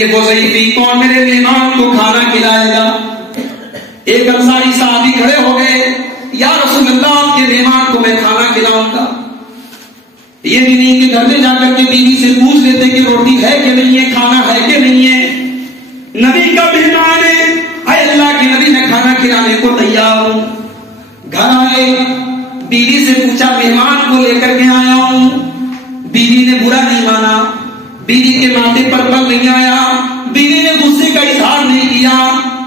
کہ وہ ضعیفی کون میرے مہمان کو کھانا کھلائے گا؟ ایک انصاری صحابی کھڑے ہو گئے، یا رسول اللہ آپ کے مہمان کو میں کھانا کھلاؤں گا۔ یہ بھی نہیں کہ گھر میں جا کر کے بیوی سے پوچھ لیتے کہ روٹی ہے کہ نہیں ہے، کھانا ہے کہ نہیں ہے۔ نبی کا مہمان ہے، اے اللہ کے نبی میں کھانا کھلانے کو تیار ہوں۔ گھر آئے، بیوی سے پوچھا مہمان کو لے کر کے آیا ہوں۔ بیوی نے برا نہیں مانا، بیوی کے ماتھے پر بل نہیں آیا، بیوی نے غصے کا اظہار نہیں کیا،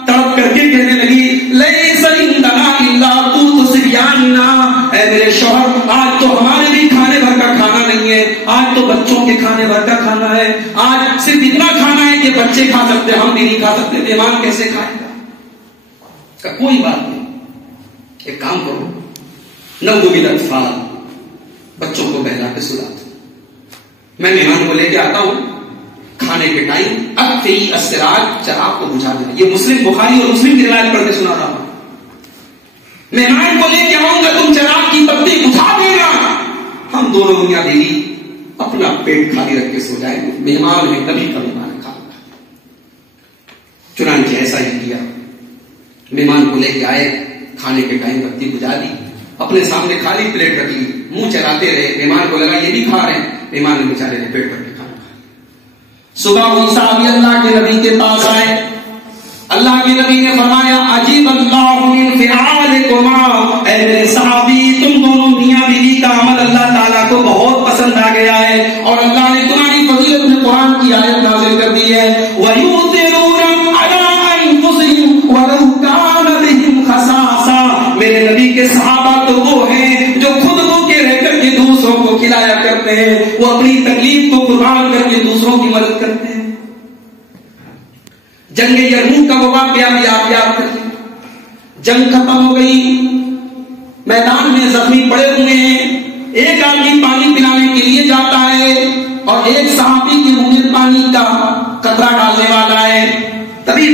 تڑپ کر کے کہنے لگی لیس عندنا الا قوت صبیاننا، اے میرے شوہر آج تو ہمارے بھی کھانے بھر کا کھانا نہیں ہے، آج تو بچوں کے کھانے بھر کا کھانا ہے، آج صرف اتنا کھانا ہے کہ بچے کھا سکتے، ہم بھی نہیں کھا سکتے، مہمان کیسے کھائے گا؟ کوئی بات نہیں، ایک کام کرو، نو بالاطفال، بچوں کو بہلا کے سلا دو، میں مہمان کو لے کے آتا ہوں، کھانے کے ٹائم اطفئ السراج، چراغ کو بجھا دینا۔ یہ مسلم بخاری اور مسلم کی روایت پڑھ کے سنا رہا ہوں۔ مہمان کو لے کے آؤں گا، تم چراغ کی بتی بجھا دینا، ہم دونوں میاں بیوی اپنا پیٹ خالی رکھ کے سو جائیں گے، مہمان ہے، نبی کا مہمان ہے، کھانا کھائے۔ چنانچہ ایسا ہی کیا، مہمان کو لے کے آئے، کھانے کے ٹائم بتی بجھا دی، اپنے سامنے خالی پلیٹ رکھ لی، منہ چلاتے رہے، مہمان کو لگا یہ بھی کھا رہے ہیں، مہمان نے بیچارے نے پیٹ بھر کے کھانا کھایا۔ صبح وہ صحابی اللہ کے نبی کے پاس آئے، اللہ کے نبی نے فرمایا عجیب اللہ من فعالکما، اے میرے صحابی تم دونوں میاں بیوی کا عمل اللہ تعالیٰ کو بہت پسند آ گیا ہے، اور اللہ نے تمہاری فضیلت میں قرآن کی آیت نازل کر دی ہے وَيُؤْثِرُونَ عَلَىٰ أَنفُسِهِمْ وَلَوْ كَانَ بِهِمْ خَصَاصَةٌ، میرے نبی کے صحابہ تو وہ ہیں جو خود بھوکے رہ کر کے دوسروں کو کھلایا کرتے ہیں، وہ اپنی تکلیف کو قربان کر کے دوسروں کی مدد کرتے ہیں۔ جنگ یرموک کا واقعہ بھی آپ یاد کریں، جنگ ختم ہو گئی، میدان میں زخمی پڑے ہوئے ہیں، ایک آدمی پانی پلانے کے لیے جاتا ہے اور ایک صحابی کے منہ میں پانی کا قطرہ ڈالنے والا ہے، تبھی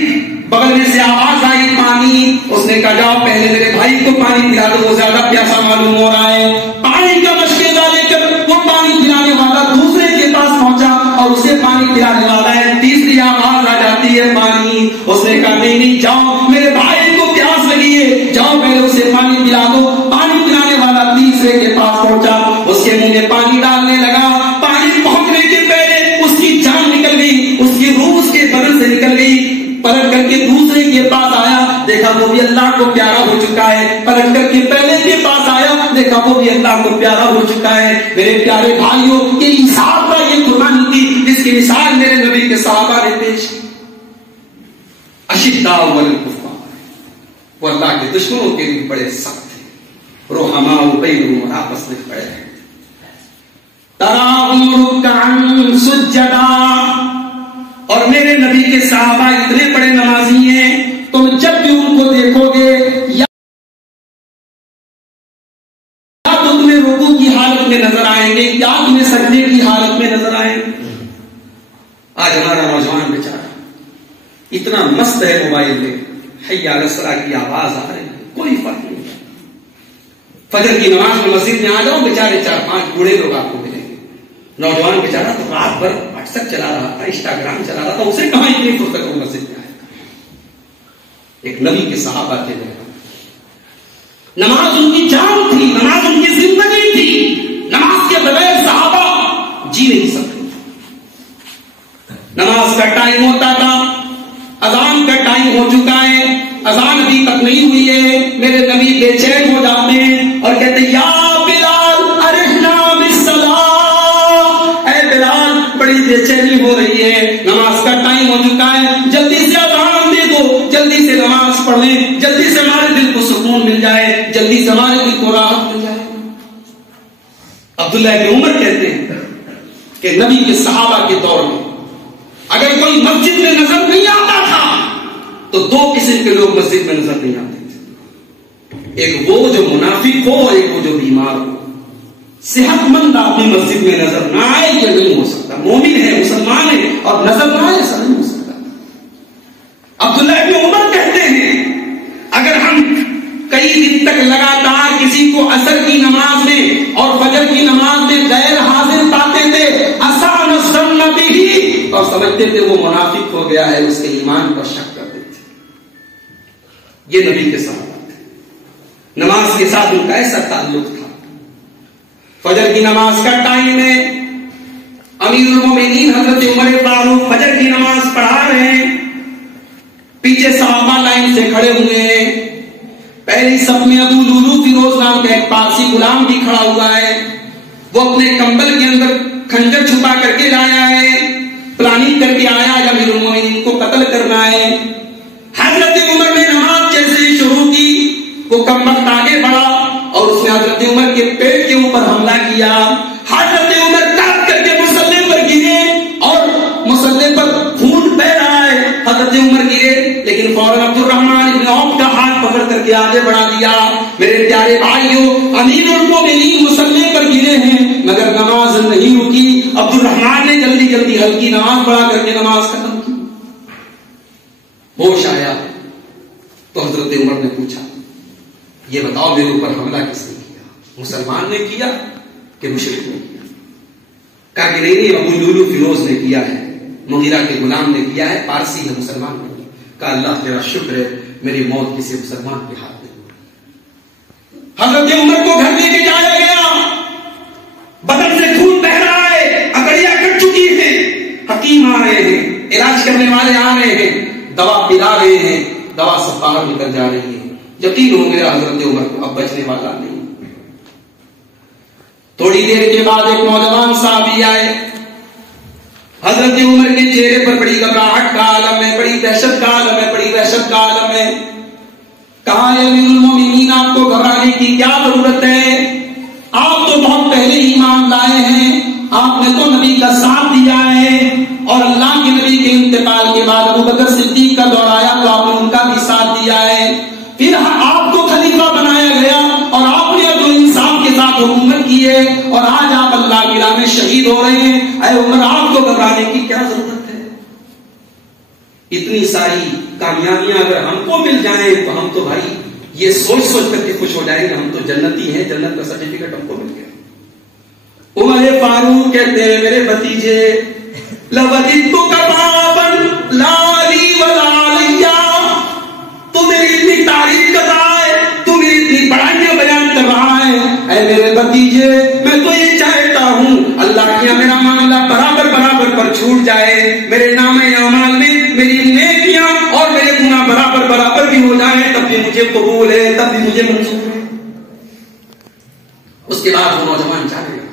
بغل میں سے آواز آئی پانی، اس نے کہا جاؤ پہلے میرے بھائی کو پانی پلا دو، وہ زیادہ پیاسا معلوم ہو رہا ہے۔ پانی کا مشغلہ لے کر وہ پانی پلانے والا دوسرے کے پاس پہنچا اور اسے پانی پلانے والا ہے، تیسری آواز آ جاتی ہے پانی، اس نے کہا نہیں نہیں جاؤ میرے بھائی کو پیاس لگی ہے، جاؤ پہلے اسے پانی پلا دو۔ پانی پلانے والا تیسرے کے پاس پہنچا، اس کے منہ میں پانی ڈالنے لگا، پانی پہنچنے کے پہلے اس کی جان نکل گئی، اس کی روح اس کے بدن سے نکل گئی، پلٹ کر کے دوسرے کے پاس آیا، دیکھا وہ بھی اللہ کو پیارا ہو چکا ہے، پلٹ کر کے پہلے کے پاس آیا، دیکھا وہ بھی اللہ کو پیارا ہو چکا ہے۔ میرے پیارے بھائیوں، یہ انصاف کا یہ قربانی تھی جس کی مثال میرے نبی کے صحابہ نے پیش کی۔ اشداء علی الکفار، وہ اللہ کے دشمنوں کے لیے بڑے سخت تھے، رحماء بینہم، آپس میں کھڑے ہیں، تراہم رکعا سجدا، اور میرے نبی کے صحابہ اتنے بڑے نمازی ہیں، تم جب بھی ان کو دیکھو گے یا تو تمہیں رکوع کی حالت میں نظر آئیں گے یا تمہیں سجدے کی حالت میں نظر آئیں گے۔ آج ہمارا نوجوان بیچارہ اتنا مست ہے موبائل میں، حی علی الصلاۃ کی آواز آ رہی ہے، کوئی فرق نہیں، فجر کی نماز میں مسجد میں آ جاؤ، بیچارے 4-5 بوڑھے لوگ آپ کو ملیں گے، نوجوان بیچارہ تو رات بھر واٹس ایپ چلا رہا تھا، انسٹاگرام چلا رہا تھا، اسے کہاں اتنی فرصت ہو مسجد میں آئے گا۔ ایک نبی کے صحابہ تھے، نماز ان کی جان تھی، نماز ان کی زندگی تھی، نماز کے بغیر صحابہ جی نہیں سکتے۔ نماز کا ٹائم ہوتا تھا، اذان کا ٹائم ہو چکا ہے، اذان ابھی تک نہیں ہوئی ہے، میرے نبی بے چین ہو جاتے ہیں اور کہتے ہیں یا بلال ارحنا بالصلاۃ، اے بلال بڑی بے چینی ہو رہی ہے، نماز کا ٹائم ہو چکا ہے، جلدی سے اذان دے دو، جلدی سے نماز پڑھ لیں، جلدی سے ہمارے دل کو سکون مل جائے، جلدی سے ہمارے دل کو راحت مل جائے۔ عبداللہ بن عمر کہتے ہیں کہ نبی کے صحابہ کے دور میں اگر کوئی مسجد میں نظر نہیں آتا تھا تو 2 قسم کے لوگ مسجد میں نظر نہیں آتے تھے، ایک وہ جو منافق ہو اور ایک وہ جو بیمار ہو۔ صحت مند آدمی مسجد میں نظر نہ آئے یہ نہیں ہو سکتا، مومن ہے، مسلمان ہے اور نظر نہ آئے ایسا نہیں ہو سکتا۔ عبداللہ بن عمر کہتے ہیں اگر ہم کئی دن تک لگاتار کسی کو عصر کی نماز میں اور فجر کی نماز میں غیر حاضر پاتے تھے اور سمجھتے تھے وہ منافق ہو گیا ہے، اس کے ایمان پر شک کرتے تھے. یہ نبی کے صحابہ تھے، نماز کے ساتھ ان کا ایسا تعلق تھا. فجر کی نماز کا ٹائم ہے، امیر المومنین حضرت عمر فاروق فجر کی نماز پڑھا رہے ہیں، پیچھے صحابہ لائن سے کھڑے ہوئے ہیں. پہلی صف میں ابو لولو فیروز نام کا ایک پارسی غلام بھی کھڑا ہوا ہے، وہ اپنے کمبل کے اندر خنجر چھپا کر کے لایا ہے، پلاننگ کر کے آیا ہے امیر المومنین کو قتل کرنا ہے. حضرت عمر نے نماز جیسے ہی شروع کی، وہ کمبخت آگے بڑھا اور اس نے حضرت عمر کے پیٹ کے اوپر حملہ کیا. حضرت عمر کاٹ کر کے مصلی پر گرے اور مصلی پر خون بہ رہا ہے. حضرت عمر گرے لیکن فوراً عبد الرحمن بن عوف کا ہاتھ پکڑ کر کے آگے بڑھا دیا. میرے پیارے بھائیوں، امیر المومنین مصلی پر گرے ہیں مگر نماز نہیں رکی. عبد الرحمن نے جلدی جلدی ہلکی نماز پڑھا کر کے نماز ختم کی. ہوش آیا تو حضرت عمر نے پوچھا، یہ بتاؤ میرے اوپر حملہ کس نے کیا؟ مسلمان نے کیا کہ مشرک نے کیا؟ کہا کہ نہیں، ابو لولو فیروز نے کیا ہے، مغیرہ کے غلام نے کیا ہے، پارسی ہے، مسلمان نے کیا. کہا اللہ تیرا شکر ہے میری موت کسی مسلمان کے ہاتھ میں ہوئی. حضرت عمر کو گھر لے کے جایا گیا، بدن سے خون بہ رہا ہے، اکڑیاں کٹ چکی ہیں، حکیم آ رہے ہیں، علاج کرنے والے آ رہے ہیں، دوا پلا رہے ہیں، دوا سے باہر نکل جا رہی ہے. یقین ہو گیا حضرت عمر کو اب بچنے والا نہیں. تھوڑی دیر کے بعد ایک نوجوان صحابی آئے. حضرت عمر کے چہرے پر بڑی گھبراہٹ کا عالم ہے، بڑی دہشت کا عالم ہے، بڑی وحشت کا عالم ہے. کہا امیر المومنین آپ کو گھبرانے کی کیا ضرورت ہے؟ آپ تو بہت پہلے ایمان لائے ہیں، آپ نے تو نبی کا ساتھ دیا ہے اور اللہ کے نبی کے انتقال کے بعد ابو بکر صدیق کا دور آیا تو آپ نے ان کا بھی ساتھ دیا ہے. پھر آپ کو خلیفہ بنایا گیا اور آپ نے عدل و انصاف کے ساتھ حکومت کی ہے اور آج آپ اللہ کی راہ میں شہید ہو رہے ہیں. اے عمر آپ کو گھبرانے کی کیا ضرورت ہے؟ اتنی ساری کامیابیاں اگر ہم کو مل جائیں تو ہم تو بھائی یہ سوچ سوچ کر کے خوش ہو جائیں گے، ہم تو جنتی ہیں، جنت کا سرٹیفکیٹ ہم کو مل گیا. عمر فاروق کہتے ہیں میرے بھتیجے، لَوَدِدْتُ كَبَابًا لَا لِي وَلَا عَلَيَّ، تو میری اتنی تعریف کر رہا ہے، تو میری اتنی بڑائیاں بیان کر رہا ہے. اے میرے بھتیجے، میں تو یہ چاہتا ہوں اللہ کیا میرا معاملہ برابر برابر پر چھوٹ جائے، میرے نام اعمال میں میری نیکیاں اور میرے گناہ برابر برابر بھی ہو جائیں، تب بھی مجھے قبول ہے، تب بھی مجھے منظور ہے. اس کے بعد وہ نوجوان چاہے گا.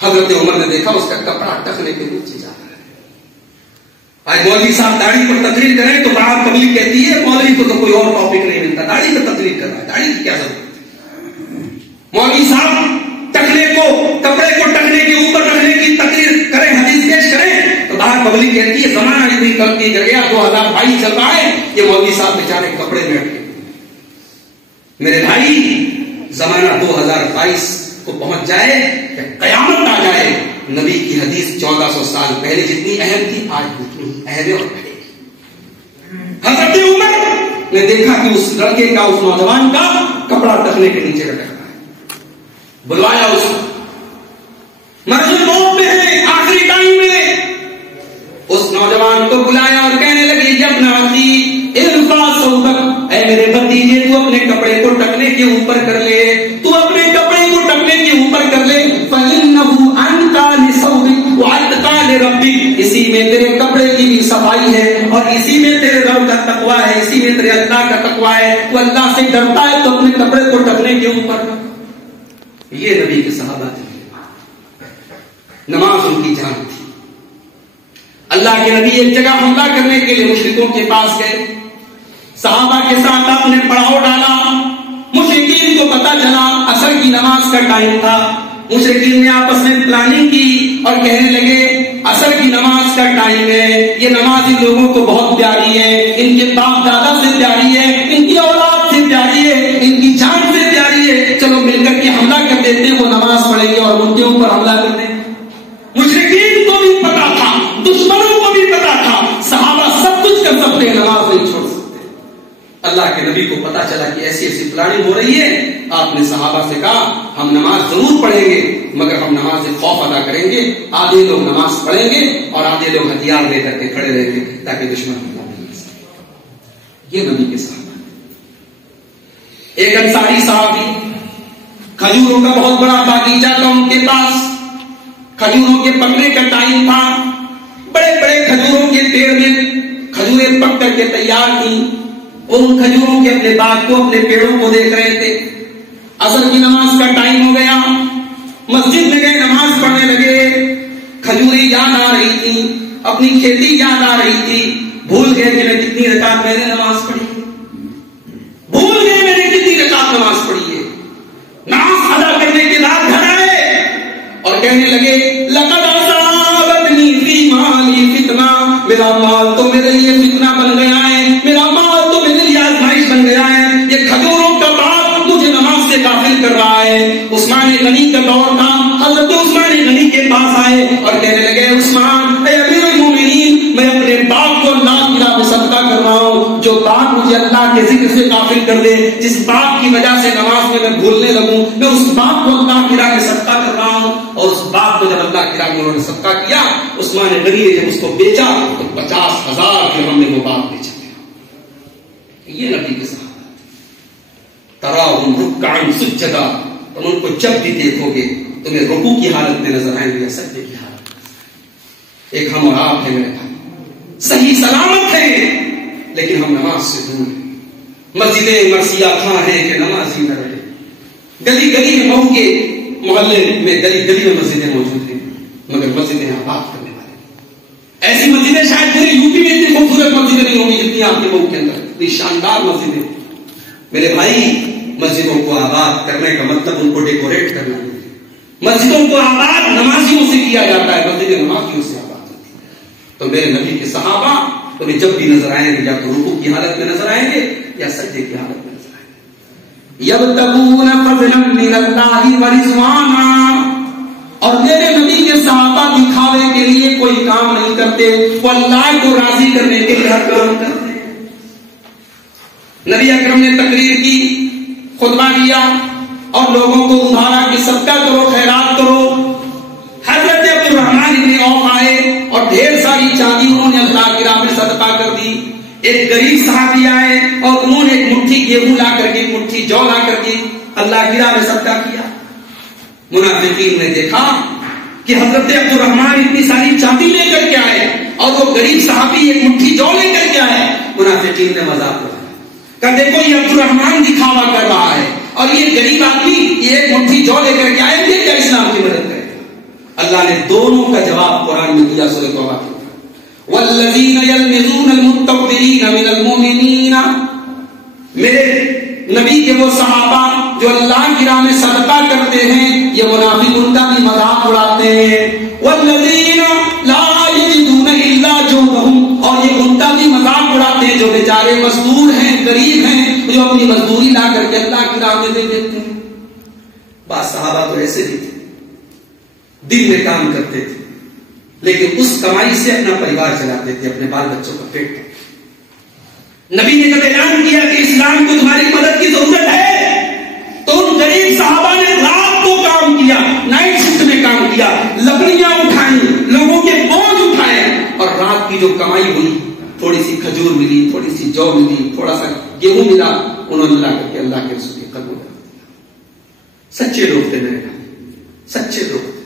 حضرت عمر نے دیکھا اس کا کپڑا ٹکنے کے نیچے جا رہا ہے. آج مولوی صاحب داڑھی پر تقریر کریں تو بڑا پبلک کہتی ہے مولوی کو تو کوئی اور ٹاپک نہیں ملتا، داڑھی پر تقریر کر رہا ہے، داڑھی کی کیا ضرورت ہے؟ مولوی صاحب ٹکنے کو، کپڑے کو ٹکنے کے اوپر رکھنے کی تقریر کریں، حدیث پیش کریں تو باہر پبلک کہتی ہے زمانہ اتنی ترقی کر گیا، 2022 چل رہا ہے، یہ مولوی صاحب بیچارے کپڑے میں اٹکے. میرے بھائی زمانہ 2022 کو پہنچ جائے کہ قیامت آ جائے، نبی کی حدیث 1400 سال پہلے جتنی اہم تھی آج اتنی اہم ہے اور بڑھے گی. حضرت عمر نے دیکھا کہ اس لڑکے کا، اس نوجوان کا کپڑا ٹکنے کے نیچے لٹک رہا ہے. بلوایا اس کو، مرض موت میں ہے، آخری ٹائم میں. اس نوجوان کو بلایا اور کہنے لگے ابن اخی ارفع ثوبک، اے میرے بھتیجے تو اپنے کپڑے کو ٹکنے کے اوپر کر لے، تو اپنے کپڑے کو ٹکنے کے اوپر کر لے. فَإِنَّهُ أَنْقَى لِثَوْبِكَ وَأَتْقَى لِرَبِّكَ، اسی میں تیرے کپڑے کی بھی صفائی ہے اور اسی میں تیرے رب کا تقویٰ ہے، اسی میں تیرے اللہ کا تقویٰ ہے. وہ اللہ سے ڈرتا ہے تو اپنے کپڑے کو ٹکنے کے اوپر. یہ نبی کے صحابہ تھے، نماز ان کی جان تھی. اللہ کے نبی ایک جگہ حملہ کرنے کے لیے مشرکوں کے پاس گئے، صحابہ کے ساتھ آپ نے پڑاؤ ڈالا. مشرکین کو پتا چلا عصر کی نماز کا ٹائم تھا. مشرکین نے آپس میں پلاننگ کی اور کہنے لگے عصر کی نماز کا ٹائم ہے، یہ نماز ان لوگوں کو بہت پیاری ہے، ان کے باپ دادا سے پیاری ہے، ان کی اولاد سے پیاری ہے، ان کی جان سے پیاری ہے، چلو مل کر کے حملہ کر دیتے ہیں، وہ نماز پڑھیں گے اور ان کے اوپر حملہ کر دیں. مشرکین کو بھی پتا تھا، دشمنوں کو بھی پتا تھا، صحابہ سب کچھ کر سکتے ہیں، نماز نہیں چھوڑ سکتے. اللہ اللہ کے نبی کو پتا چلا کہ ایسی ایسی پلاننگ ہو رہی ہے، آپ نے صحابہ سے کہا ہم نماز ضرور پڑھیں گے مگر ہم نماز خوف ادا کریں گے، آدھے لوگ نماز پڑھیں گے اور آدھے لوگ ہتھیار لے کر کے کھڑے رہیں گے تاکہ دشمن حملہ نہیں کر سکے۔ یہ نبی کے صحابہ۔ ایک انصاری صحابی، کھجوروں کا بہت بڑا باغیچہ تھا ان کے پاس، کھجوروں کے پکنے کا ٹائم تھا، بڑے بڑے کھجوروں کے پیڑ میں کھجوریں پک کر کے تیار تھیں، وہ ان کھجوروں کے اپنے باغ کو اپنے پیڑوں کو دیکھ رہے تھے۔ عصر کی نماز کا ٹائم ہو گیا، مسجد میں گئے نماز پڑھنے لگے، کھجوریں یاد آ رہی تھی، اپنی کھیتی یاد آ رہی تھی، بھول گئے کہ میں کتنی رکعت میں نے نماز پڑھی ہے، بھول گئے میں نے کتنی رکعت نماز پڑھی ہے۔ نماز ادا کرنے کے بعد گھر آئے اور کہنے لگے لقد اصابتنی فی مالی فتنہ، میرا مال تو میرے لیے فتنہ بن گیا ہے، میرا مال تو میرے لیے آزمائش بن گیا ہے، یہ کھجوروں کا باغ مجھے نماز سے غافل کر رہا ہے۔ عثمان غنی کا دور تھا، حضرت عثمان غنی کے پاس آئے اور کہنے لگے عثمان اے امیر المومنین، میں اپنے باغ کو اللہ کی راہ میں صدقہ کر رہا ہوں، جو باغ مجھے اللہ کے ذکر سے غافل کر دے، جس باغ کی وجہ سے نماز میں بھولنے لگوں، میں اس باغ کو اللہ کی راہ میں صدقہ کر رہا ہوں۔ اور اس باغ کو جب اللہ کی راہ میں انہوں نے صدقہ کیا، عثمان غنی نے جب اس کو بیچا تو 50,000 درہم میں وہ باغ بیچا گیا۔ یہ نبی کے صحابہ تراہم رکعا سجدا، تم ان کو جب بھی دیکھو گے تمہیں رکوع کی حالت میں نظر آئیں گے یا سجدے کی حالت میں۔ ایک ہم اور آپ ہیں میرے بھائی، صحیح سلامت ہیں لیکن ہم نماز سے دور ہیں۔ مسجدیں مرثیہ کہاں ہیں کہ نماز ہی نہ رہے، گلی گلی میں مئو کے محلے میں گلی گلی میں مسجدیں موجود ہیں مگر مسجدیں آباد کرنے والے، ایسی مسجدیں شاید پورے یو پی میں اتنی خوبصورت مسجدیں نہیں ہوں گی جتنی آپ کے مئو کے اندر، اتنی شاندار مسجدیں۔ میرے بھائی مسجدوں کو آباد کرنے کا مطلب ان کو ڈیکوریٹ کرنا نہیں، مسجدوں کو آباد نمازیوں سے کیا جاتا ہے، مسجدیں نمازیوں سے آباد ہوتی ہیں۔ تو میرے نبی کے صحابہ تمہیں جب بھی نظر آئیں گے یا تو رکوع کی حالت میں نظر آئیں گے یا سجدے کی حالت میں نظر آئیں گے۔ یبتغون فضلا من اللہ ورضوانا، اور میرے نبی کے صحابہ دکھاوے کے لیے کوئی کام نہیں کرتے، وہ اللہ کو راضی کرنے کے لیے ہر کام کرتے ہیں۔ نبی اکرم نے تقریر کی، خطبہ دیا اور لوگوں کو ابھارا کہ صدقہ کرو، خیرات کرو۔ حضرت عبد الرحمن بن عوف آئے اور ڈھیر ساری چاندی انہوں نے اللہ کی راہ میں صدقہ کر دی۔ ایک غریب صحابی آئے اور انہوں نے ایک مٹھی گیہوں لا کر کے، ایک مٹھی جو لا کر کے اللہ کی راہ میں صدقہ کیا۔ منافقین نے دیکھا کہ حضرت عبد الرحمن اتنی ساری چاندی لے کر کے آئے اور وہ غریب صحابی ایک مٹھی جو لے کر کے آئے، منافقین نے مذاق اڑایا کہ دیکھو یہ عبد الرحمن دکھاوا کر رہا ہے اور یہ غریب آدمی یہ ایک مٹھی جو لے کر کے آئے، یہ کیا اسلام کی مدد کرے گا؟ اللہ نے دونوں کا جواب قرآن میں دیا، سورہ توبہ میں، والذین یلمزون المتطوعین من المؤمنین، میرے نبی کے وہ صحابہ جو اللہ کی راہ میں صدقہ کرتے ہیں، یہ منافق ان کا بھی مذاق اڑاتے ہیں۔ والذین لا یجدون الا جهدهم، اور یہ ان کا بھی مذاق اڑاتے ہیں جو بیچارے مزدور ہیں، غریب ہیں، جو اپنی مزدوری لا کر کے اللہ کی راہ میں دے دیتے ہیں۔ بعض صحابہ تو ایسے بھی تھے، دن میں کام کرتے تھے لیکن اس کمائی سے اپنا پریوار چلاتے تھے، اپنے بال بچوں کا پیٹ۔ نبی نے جب اعلان کیا کہ اسلام کو تمہاری مدد کی ضرورت ہے تو ان غریب صحابہ نے رات کو کام کیا، نائٹ شفٹ میں کام کیا، لکڑیاں اٹھائیں، لوگوں کے بوجھ اٹھائے، اور رات کی جو کمائی ہوئی، تھوڑی سی کھجور ملی، تھوڑی سی جو ملی، تھوڑا سا گیہوں ملا، انہوں نے لا کر کے اللہ کے رسول کے قدموں میں رکھ دیا۔ سچے لوگ تھے میرے بھائی، سچے لوگ تھے،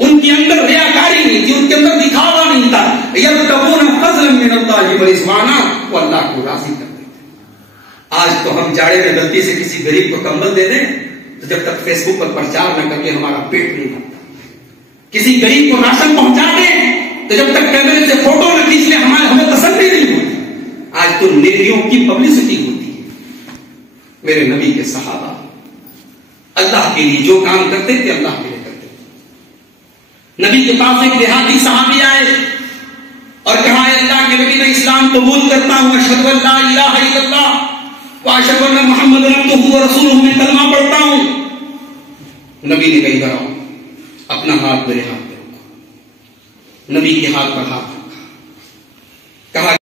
ان کے اندر ریاکاری نہیں تھی، ان کے اندر دکھاوا نہیں تھا۔ یبتغون فضلا من اللہ ورضوانا، وہ اللہ کو راضی کرتے تھے۔ آج تو ہم جاڑے میں غلطی سے کسی غریب کو کمبل دے دیں تو جب تک فیس بک پر پرچار نہ کر کے ہمارا پیٹ نہیں بھرتا، کسی غریب کو راشن پہنچا دیں تو جب تک کیمرے سے فوٹو نہ کھینچ لیں ہمیں تسلی نہیں ہوتی۔ آج تو نیکیوں کی پبلسٹی ہوتی ہے۔ میرے نبی کے صحابہ اللہ کے لیے جو کام کرتے تھے اللہ کے لیے کرتے تھے۔ نبی کے پاس ایک دیہاتی صحابی آئے اور کہا اللہ کے نبی میں اسلام قبول کرتا ہوں، اشہد ان لا الہ الا اللہ واشہد ان محمد عبدہ ورسولہ، میں کلمہ پڑھتا ہوں۔ نبی نے کہا ادھر آؤ، اپنا ہاتھ میرے ہاتھ پہ رکھو۔ نبی کے ہاتھ پر ہاتھ رکھا، کہا